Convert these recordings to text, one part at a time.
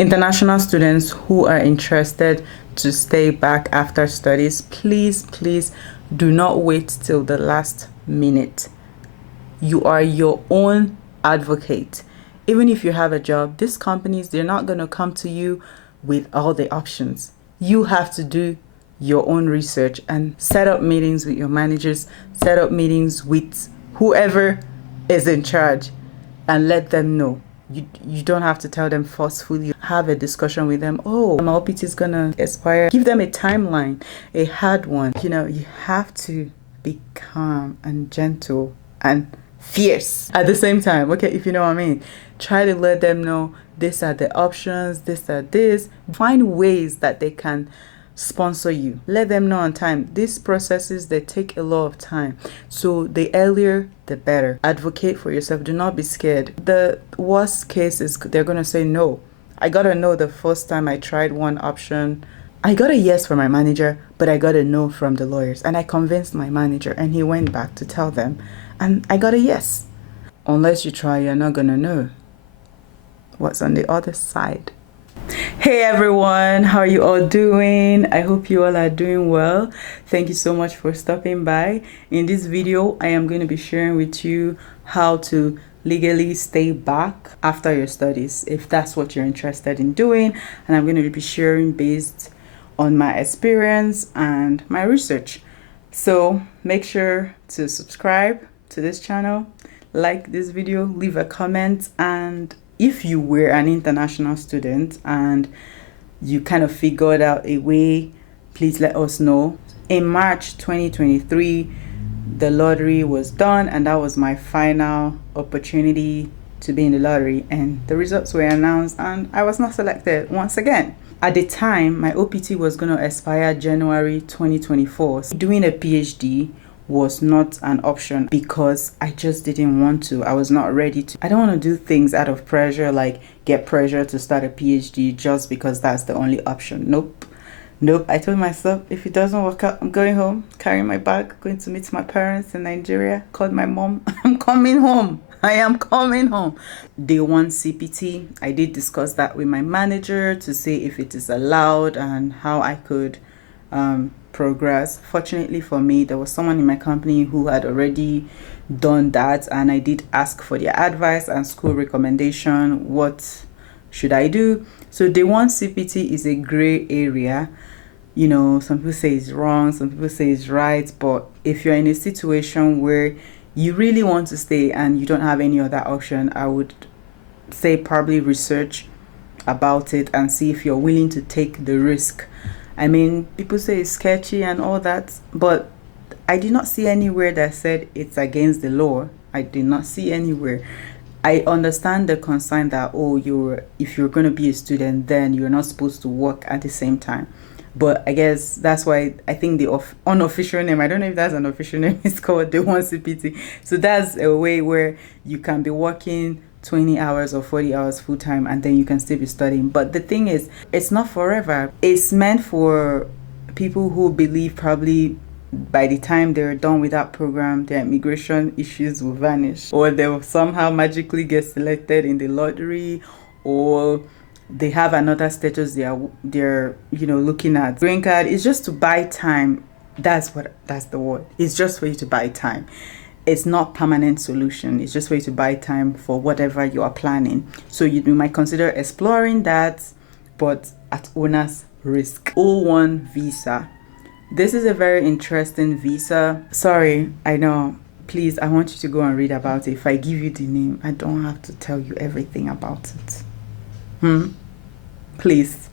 International students who are interested to stay back after studies, please do not wait till the last minute. You are your own advocate. Even if you have a job, these companies, they're not going to come to you with all the options. You have to do your own research and set up meetings with your managers, set up meetings with whoever is in charge, and let them know. You don't have to tell them forcefully. Have a discussion with them. Oh, my OPT is gonna expire. Give them a timeline, a hard one. You have to be calm and gentle and fierce at the same time. Okay, if you know what I mean. Try to let them know these are the options, this. Find ways that they can sponsor you. Let them know on time. These processes, they take a lot of time, so the earlier the better. Advocate for yourself. Do not be scared. The worst case is they're gonna say no. I got a no the first time I tried one option. I got a yes from my manager, but I got a no from the lawyers, and I convinced my manager, and he went back to tell them, and I got a yes. Unless you try, you're not gonna know what's on the other side. Hey everyone, how are you all doing? I hope you all are doing well. Thank you so much for stopping by. In this video, I am going to be sharing with you how to legally stay back after your studies, if that's what you're interested in doing. And I'm going to be sharing based on my experience and my research. So make sure to subscribe to this channel, like this video, leave a comment, and if you were an international student and you kind of figured out a way, please let us know. In March 2023, the lottery was done, and that was my final opportunity to be in the lottery, and the results were announced and I was not selected once again. At the time, my OPT was going to expire January 2024. Doing a PhD was not an option because I just didn't want to. I was not ready to. I don't want to do things out of pressure, like get pressure to start a PhD just because that's the only option. Nope. I told myself, if it doesn't work out, I'm going home, carrying my bag, going to meet my parents in Nigeria, called my mom. I'm coming home. I am coming home. Day one CPT, I did discuss that with my manager to see if it is allowed and how I could progress. Fortunately for me, there was someone in my company who had already done that, and I did ask for their advice and school recommendation. What should I do? So day one CPT is a gray area. Some people say it's wrong, some people say it's right, but if you're in a situation where you really want to stay and you don't have any other option, I would say probably research about it and see if you're willing to take the risk. I mean, people say it's sketchy and all that, but I did not see anywhere that said it's against the law. I did not see anywhere. I understand the concern that, if you're going to be a student, then you're not supposed to work at the same time. But I guess that's why I think the unofficial name, I don't know if that's an official name, it's called the 1CPT. So that's a way where you can be working 20 hours or 40 hours full time, and then you can still be studying. But the thing is, it's not forever. It's meant for people who believe probably by the time they're done with that program, their immigration issues will vanish, or they will somehow magically get selected in the lottery, or they have another status they're looking at. Green card is just to buy time. That's the word. It's just for you to buy time. It's not permanent solution. It's just for you to buy time for whatever you are planning. So you might consider exploring that, but at owner's risk. O1 visa. This is a very interesting visa. Sorry, I know. Please, I want you to go and read about it. If I give you the name, I don't have to tell you everything about it. Please,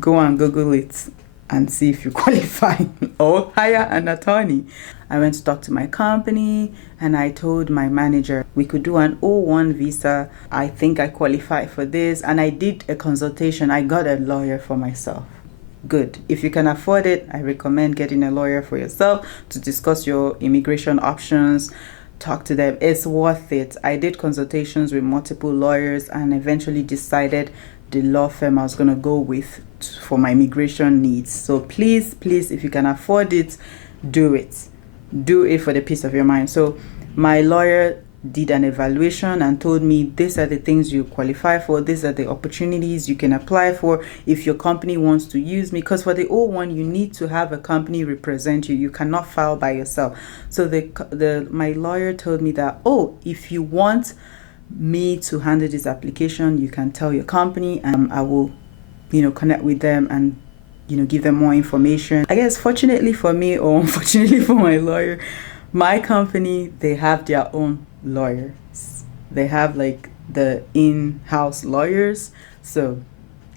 go and Google it and see if you qualify or hire an attorney. I went to talk to my company and I told my manager we could do an O1 visa. I think I qualify for this, and I did a consultation. I got a lawyer for myself. Good. If you can afford it, I recommend getting a lawyer for yourself to discuss your immigration options. Talk to them. It's worth it. I did consultations with multiple lawyers and eventually decided the law firm I was going to go with for my immigration needs. So please, if you can afford it, do it. Do it for the peace of your mind. So my lawyer did an evaluation and told me these are the things you qualify for, these are the opportunities you can apply for if your company wants to use me. Because for the O1, you need to have a company represent you. You cannot file by yourself. So my lawyer told me that, oh, if you want me to handle this application, you can tell your company and I will, connect with them and give them more information. I guess fortunately for me, or unfortunately for my lawyer, my company, they have their own lawyers. They have like the in-house lawyers, so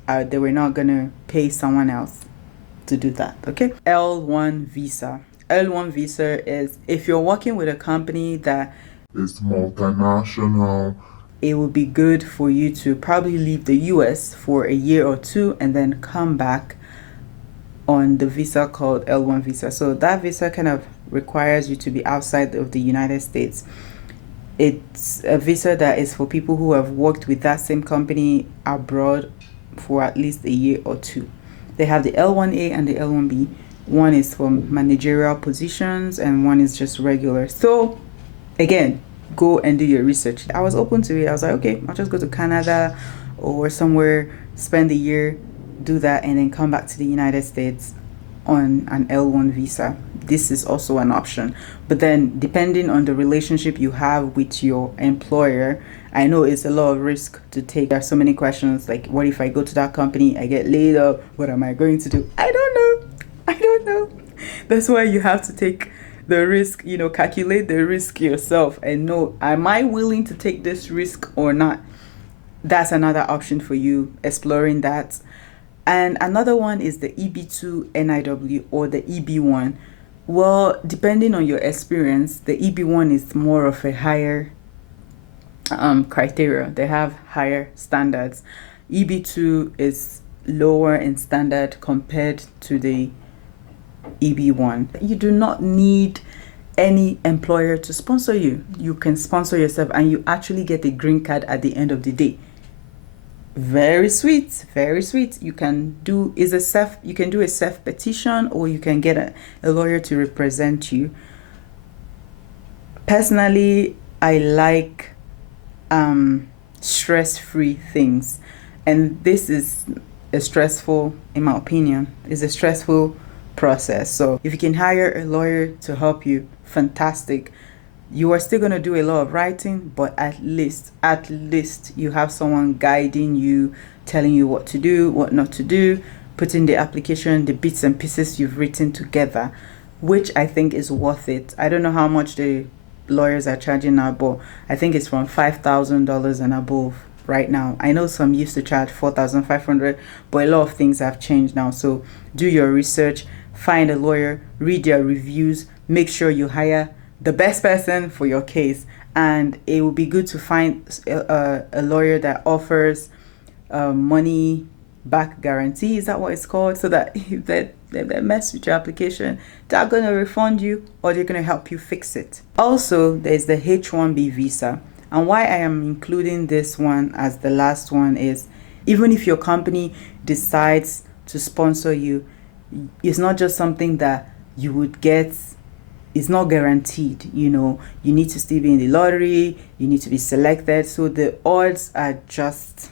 they were not gonna pay someone else to do that. Okay. L1 visa. L1 visa is if you're working with a company that is multinational. It would be good for you to probably leave the US for a year or two and then come back on the visa called L1 visa. So that visa kind of requires you to be outside of the United States. It's a visa that is for people who have worked with that same company abroad for at least a year or two. They have the L1A and the L1B. One is for managerial positions and one is just regular. So again, go and do your research. I was open to it. I was like, okay, I'll just go to Canada or somewhere, spend a year, do that, and then come back to the United States on an L1 visa. This is also an option. But then depending on the relationship you have with your employer, I know it's a lot of risk to take. There are so many questions like, what if I go to that company, I get laid up, what am I going to do? I don't know. That's why you have to take the risk, calculate the risk yourself and know, am I willing to take this risk or not? That's another option for you, exploring that. And another one is the EB2 NIW or the EB1. Well, depending on your experience, the EB1 is more of a higher criteria. They have higher standards. EB2 is lower in standard compared to the EB1. You do not need any employer to sponsor you. You can sponsor yourself and you actually get a green card at the end of the day. Very sweet, very sweet. You can do a self petition or you can get a lawyer to represent you. Personally, I like stress-free things, and this is in my opinion, is a stressful process. So if you can hire a lawyer to help you, fantastic. You are still going to do a lot of writing, but at least you have someone guiding you, telling you what to do, what not to do, putting the application, the bits and pieces you've written together, which I think is worth it. I don't know how much the lawyers are charging now, but I think it's from $5,000 and above right now. I know some used to charge $4,500, but a lot of things have changed now. So do your research, find a lawyer, read their reviews, make sure you hire the best person for your case. And it would be good to find a lawyer that offers money back guarantee. Is that what it's called? So that if they mess with your application, they're going to refund you or they're going to help you fix it. Also, there's the H1B visa. And why I am including this one as the last one is, even if your company decides to sponsor you, it's not just something that you would get. It's not guaranteed. You need to still be in the lottery, you need to be selected. So the odds are just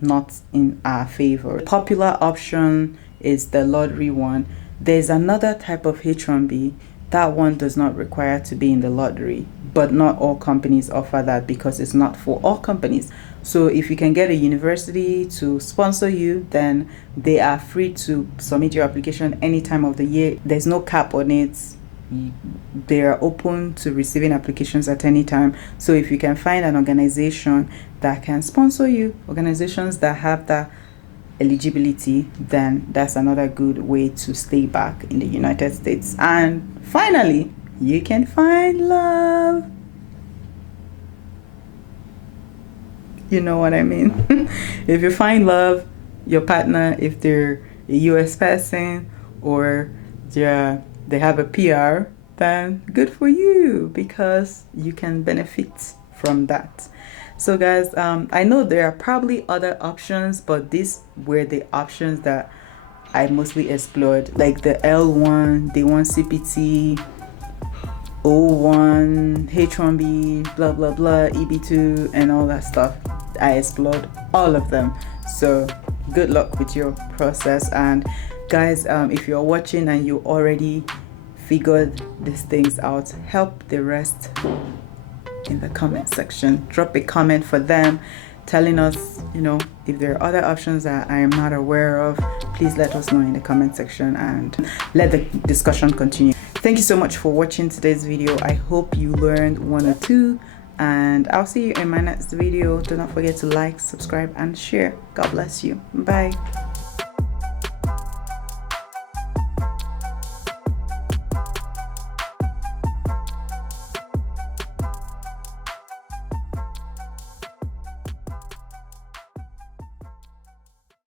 not in our favor. The popular option is the lottery one. There's another type of H1B. That one does not require to be in the lottery, but not all companies offer that because it's not for all companies. So if you can get a university to sponsor you, then they are free to submit your application any time of the year. There's no cap on it. They are open to receiving applications at any time. So if you can find an organization that can sponsor you, organizations that have that eligibility, then that's another good way to stay back in the United States. And finally, you can find love. You know what I mean? If you find love, your partner, if they're a US person or they have a PR, then good for you because you can benefit from that. So guys, I know there are probably other options, but these were the options that I mostly explored, like the L1, the 1 CPT, O1, H1B, blah blah blah, EB2, and all that stuff. I explored all of them. So good luck with your process. And guys, if you're watching and you already figured these things out, help the rest in the comment section. Drop a comment for them telling us, you know, if there are other options that I am not aware of. Please let us know in the comment section and let the discussion continue. Thank you so much for watching today's video. I hope you learned one or two, and I'll see you in my next video. Do not forget to like, subscribe, and share. God bless you. Bye.